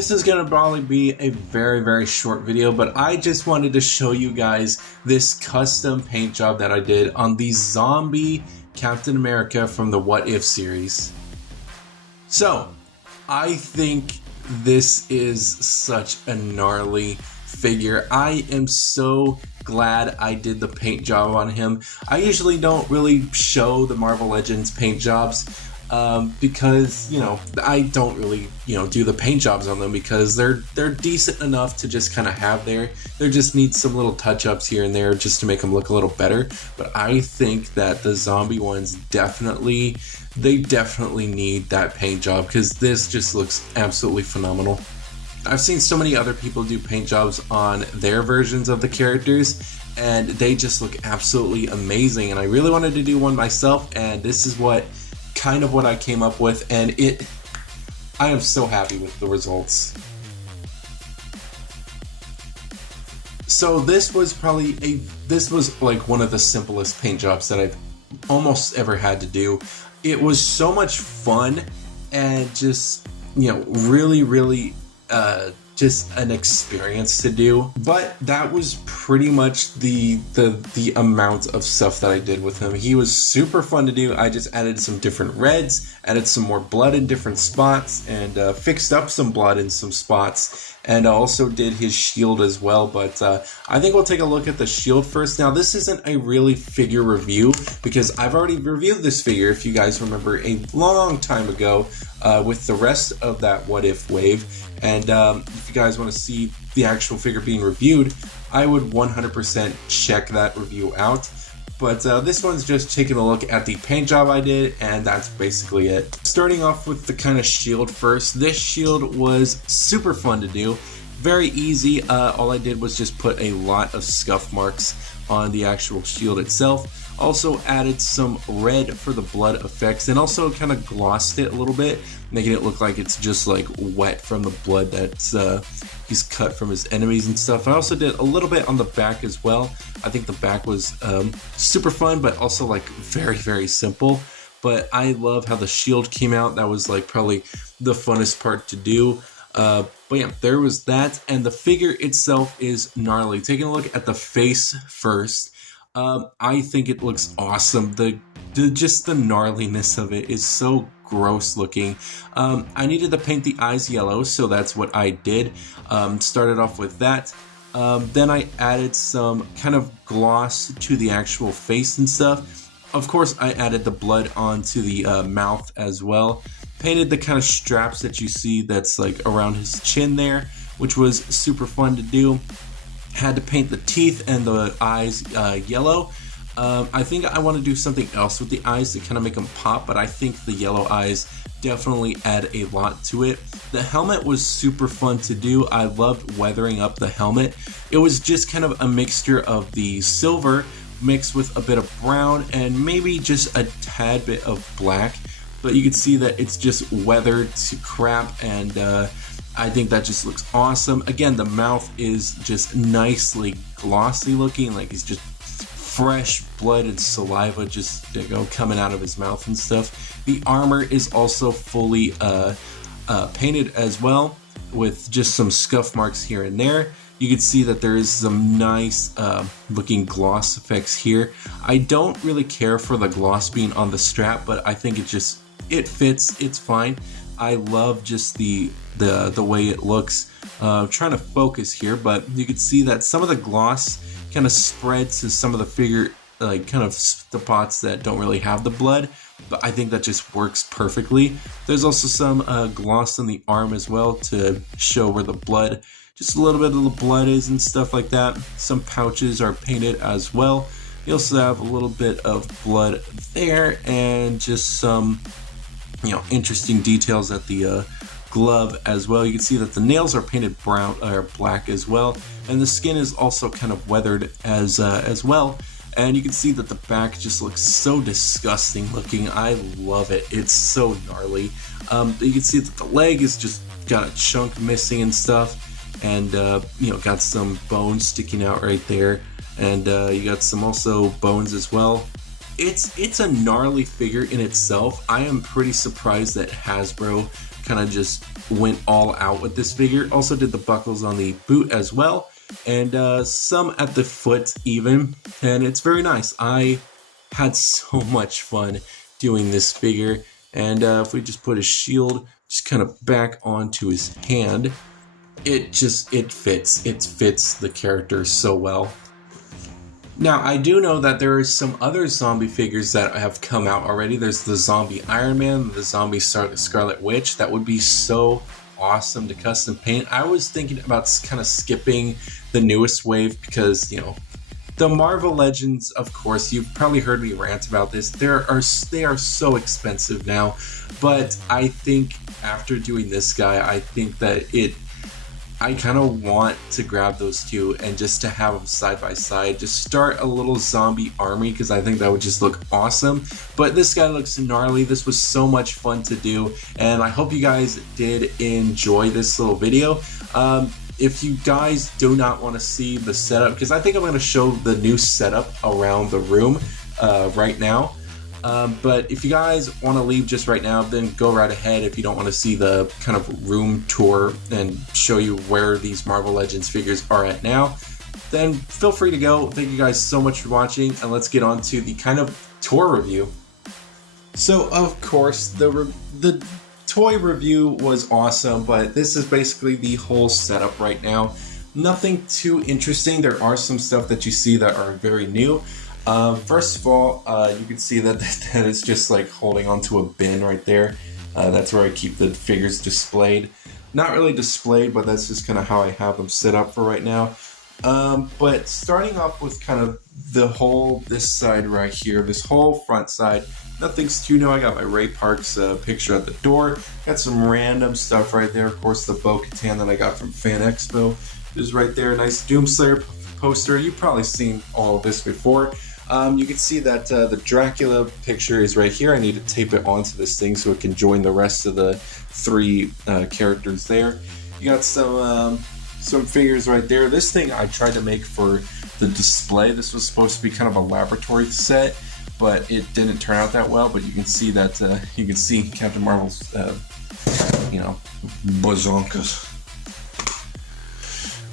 This is going to probably be a very short video, but I just wanted to show you guys this custom paint job that I did on the zombie Captain America from the What If series. So, I think this is such a gnarly figure. I am so glad I did the paint job on him. I usually don't really show the Marvel Legends paint jobs because, you know, I don't really, do the paint jobs on them because they're decent enough to just kind of have there. There just needs some little touch-ups here and there just to make them look a little better. But I think that the zombie ones definitely need that paint job because this just looks absolutely phenomenal. I've seen so many other people do paint jobs on their versions of the characters and they just look absolutely amazing, and I really wanted to do one myself, and this is kind of what I came up with, and I am so happy with the results. So this was like one of the simplest paint jobs that I've almost ever had to do. It was so much fun and just, really just an experience to do. But that was pretty much the amount of stuff that I did with him. He was super fun to do. I just added some different reds, added some more blood in different spots, and fixed up some blood in some spots, and also did his shield as well. But I think we'll take a look at the shield first. Now, this isn't a really figure review because I've already reviewed this figure, if you guys remember, a long time ago with the rest of that What If wave. And if you guys want to see the actual figure being reviewed, I would 100% check that review out. But this one's just taking a look at the paint job I did, and that's basically it. Starting off with the kind of shield first. This shield was super fun to do. Very easy. All I did was just put a lot of scuff marks on the actual shield itself. Also added some red for the blood effects, and also kind of glossed it a little bit, making it look like it's just like wet from the blood that's he's cut from his enemies and stuff. I also did a little bit on the back as well. I think the back was super fun, but also like very simple. But I love how the shield came out. That was like probably the funnest part to do. But yeah, there was that, and the figure itself is gnarly. Taking a look at the face first. I think it looks awesome. Just the gnarliness of it is so gross looking. I needed to paint the eyes yellow, so that's what I did. Started off with that. Then I added some kind of gloss to the actual face and stuff. Of course, I added the blood onto the mouth as well. Painted the kind of straps that you see that's like around his chin there, which was super fun to do. Had to paint the teeth and the eyes yellow. I think I want to do something else with the eyes to kind of make them pop, but I think the yellow eyes definitely add a lot to it. The helmet was super fun to do. I loved weathering up the helmet. It was just kind of a mixture of the silver mixed with a bit of brown and maybe just a tad bit of black, but you can see that it's just weathered to crap, and I think that just looks awesome. Again, the mouth is just nicely glossy looking, like he's just fresh blood and saliva just coming out of his mouth and stuff. The armor is also fully painted as well, with just some scuff marks here and there. You can see that there is some nice looking gloss effects here. I don't really care for the gloss being on the strap, but I think it fits, it's fine. I love just the way it looks. Trying to focus here, but you can see that some of the gloss kind of spreads to some of the figure, like kind of spots that don't really have the blood, but I think that just works perfectly. There's also some gloss on the arm as well to show where the blood, just a little bit of the blood is and stuff like that. Some pouches are painted as well. You also have a little bit of blood there, and just some interesting details at the glove as well. You can see that the nails are painted brown or black as well, and the skin is also kind of weathered as well. And you can see that the back just looks so disgusting looking. I love it. It's so gnarly. You can see that the leg is just got a chunk missing and stuff, and got some bones sticking out right there, and you got some also bones as well. it's a gnarly figure in itself. I am pretty surprised that Hasbro kind of just went all out with this figure. Also did the buckles on the boot as well, and some at the foot even, and it's very nice. I had so much fun doing this figure, and if we just put his shield just kind of back onto his hand, it fits the character so well. Now, I do know that there are some other zombie figures that have come out already. There's the zombie Iron Man, the zombie Scarlet Witch. That would be so awesome to custom paint. I was thinking about kind of skipping the newest wave because, you know, the Marvel Legends, of course, you've probably heard me rant about this. They are so expensive now, but I think after doing this guy, I think that I kind of want to grab those two and just to have them side by side, just start a little zombie army, because I think that would just look awesome. But this guy looks gnarly. This was so much fun to do, and I hope you guys did enjoy this little video. If you guys do not want to see the setup, because I think I'm going to show the new setup around the room right now. But if you guys want to leave just right now, then go right ahead. If you don't want to see the kind of room tour and show you where these Marvel Legends figures are at now, then feel free to go. Thank you guys so much for watching, and let's get on to the kind of tour review. So, of course, the toy review was awesome, but this is basically the whole setup right now. Nothing too interesting. There are some stuff that you see that are very new. First of all, you can see that that is just like holding onto a bin right there. That's where I keep the figures displayed. Not really displayed, but that's just kind of how I have them set up for right now. But starting off with kind of this side right here, this whole front side, nothing's too new. I got my Ray Parks picture at the door. Got some random stuff right there. Of course, the Bo-Katan that I got from Fan Expo is right there. Nice Doomslayer poster. You've probably seen all of this before. You can see that the Dracula picture is right here. I need to tape it onto this thing so it can join the rest of the three characters there. You got some figures right there. This thing I tried to make for the display. This was supposed to be kind of a laboratory set, but it didn't turn out that well. But you can see that you can see Captain Marvel's bazonkas.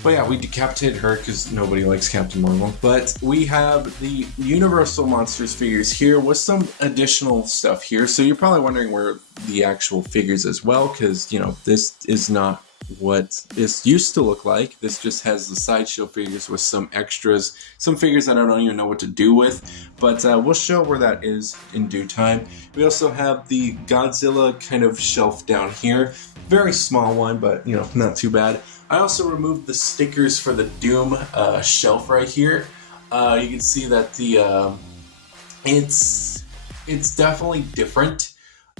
But yeah, we decapitated her because nobody likes Captain Marvel. But we have the Universal Monsters figures here with some additional stuff here. So you're probably wondering where the actual figures as well, because, you know, this is not what this used to look like. This just has the sideshow figures with some extras, some figures that I don't even know what to do with. But we'll show where that is in due time. We also have the Godzilla kind of shelf down here. Very small one, but, you know, not too bad. I also removed the stickers for the Doom shelf right here. You can see that the it's definitely different.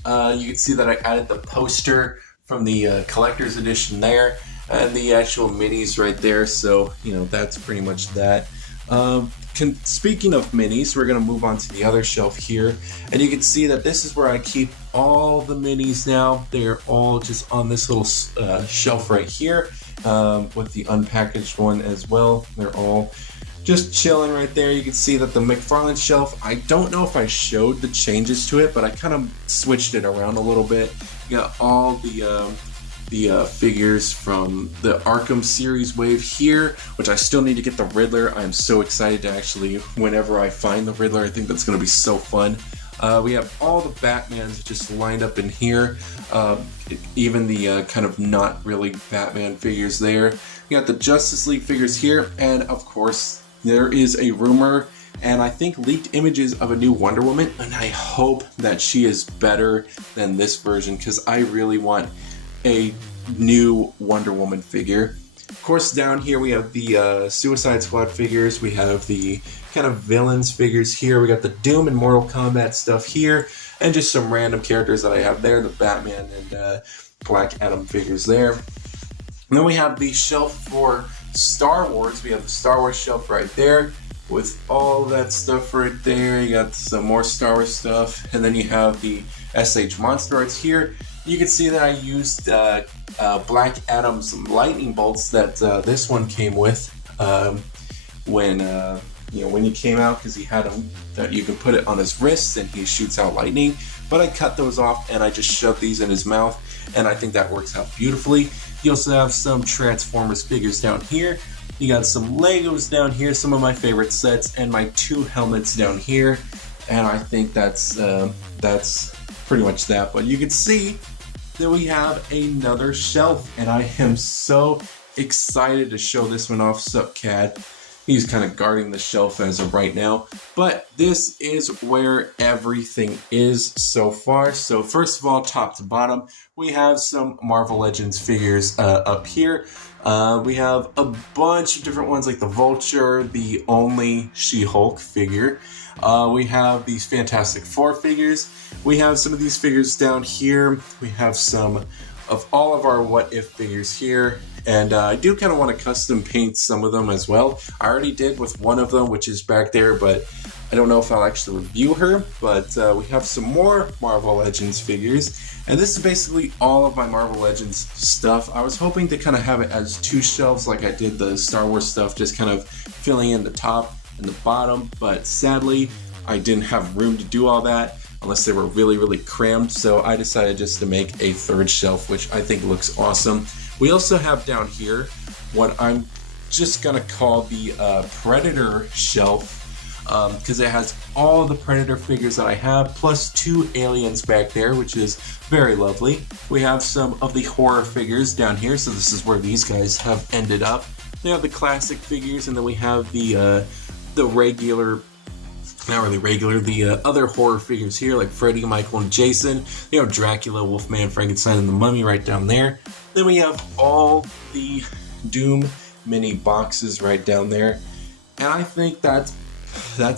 You can see that I added the poster from the collector's edition there, and the actual minis right there. So, you know, that's pretty much that. Speaking of minis, we're going to move on to the other shelf here, and you can see that this is where I keep all the minis now. They're all just on this little shelf right here, with the unpackaged one as well. They're all just chilling right there. You can see that the McFarlane shelf, I don't know if I showed the changes to it, but I kind of switched it around a little bit. You got all the figures from the Arkham series wave here, which I still need to get the Riddler. I'm so excited to actually, whenever I find the Riddler, I think that's going to be so fun. We have all the Batmans just lined up in here, even the kind of not really Batman figures there. You got the Justice League figures here, and of course there is a rumor and I think leaked images of a new Wonder Woman, and I hope that she is better than this version because I really want a new Wonder Woman figure. Of course, down here we have the Suicide Squad figures. We have the kind of villains figures here. We got the Doom and Mortal Kombat stuff here, and just some random characters that I have there, the Batman and Black Adam figures there. And then we have the shelf for Star Wars. We have the Star Wars shelf right there with all that stuff right there. You got some more Star Wars stuff, and then you have the SH Monster Arts here. You can see that I used Black Adam's lightning bolts that this one came with when you know, when he came out, because he had him that you can put it on his wrists and he shoots out lightning. But I cut those off and I just shoved these in his mouth, and I think that works out beautifully. You also have some Transformers figures down here. You got some Legos down here, some of my favorite sets, and my 2 helmets down here. And I think that's pretty much that. But you can see that we have another shelf, and I am so excited to show this one off. Sup, Cad? He's kind of guarding the shelf as of right now, but this is where everything is so far. So first of all, top to bottom, we have some Marvel Legends figures up here. We have a bunch of different ones like the Vulture, the only She-Hulk figure. We have these Fantastic Four figures. We have some of these figures down here. We have some of all of our What If figures here. And I do kind of want to custom paint some of them as well. I already did with one of them, which is back there, but I don't know if I'll actually review her. But we have some more Marvel Legends figures. And this is basically all of my Marvel Legends stuff. I was hoping to kind of have it as 2 shelves like I did the Star Wars stuff, just kind of filling in the top and the bottom. But sadly, I didn't have room to do all that unless they were really, really crammed. So I decided just to make a 3rd shelf, which I think looks awesome. We also have down here what I'm just gonna call the Predator shelf, because it has all of the Predator figures that I have, plus 2 aliens back there, which is very lovely. We have some of the horror figures down here, so this is where these guys have ended up. We have the classic figures, and then we have the regular, not really regular, the other horror figures here, like Freddy, Michael, and Jason. We have Dracula, Wolfman, Frankenstein, and the Mummy right down there. Then we have all the Doom mini boxes right down there. And I think that's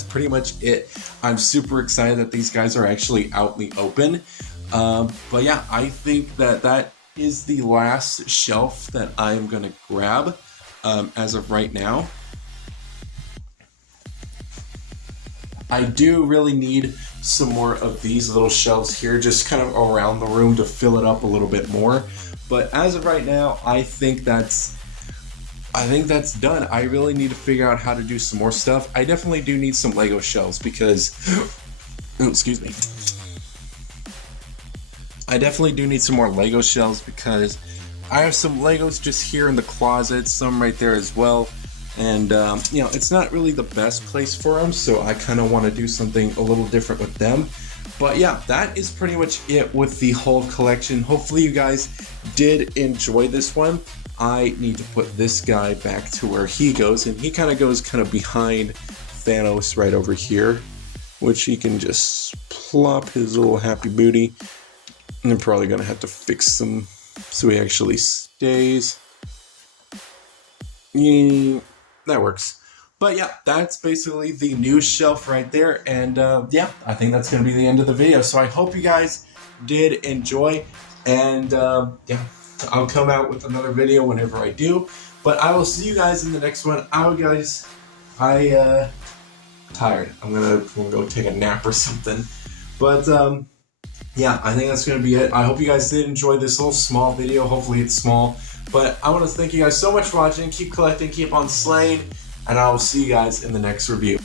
pretty much it. I'm super excited that these guys are actually out in the open. But yeah, I think that is the last shelf that I'm going to grab as of right now. I do really need some more of these little shelves here, just kind of around the room to fill it up a little bit more. But as of right now, I think that's done. I really need to figure out how to do some more stuff. I definitely do need some Lego shelves because, oh, excuse me. I definitely do need some more Lego shelves because I have some Legos just here in the closet, some right there as well. And, you know, it's not really the best place for them, so I kind of want to do something a little different with them. But yeah, that is pretty much it with the whole collection. Hopefully you guys did enjoy this one. I need to put this guy back to where he goes, and he kind of goes behind Thanos right over here, which he can just plop his little happy booty. And I'm probably going to have to fix him so he actually stays. Yeah, that works. But yeah, that's basically the new shelf right there. And yeah, I think that's going to be the end of the video. So I hope you guys did enjoy. And yeah, I'll come out with another video whenever I do. But I will see you guys in the next one. I'm tired. I'm gonna go take a nap or something. But yeah, I think that's going to be it. I hope you guys did enjoy this little small video. Hopefully it's small. But I want to thank you guys so much for watching. Keep collecting, keep on slaying. And I will see you guys in the next review.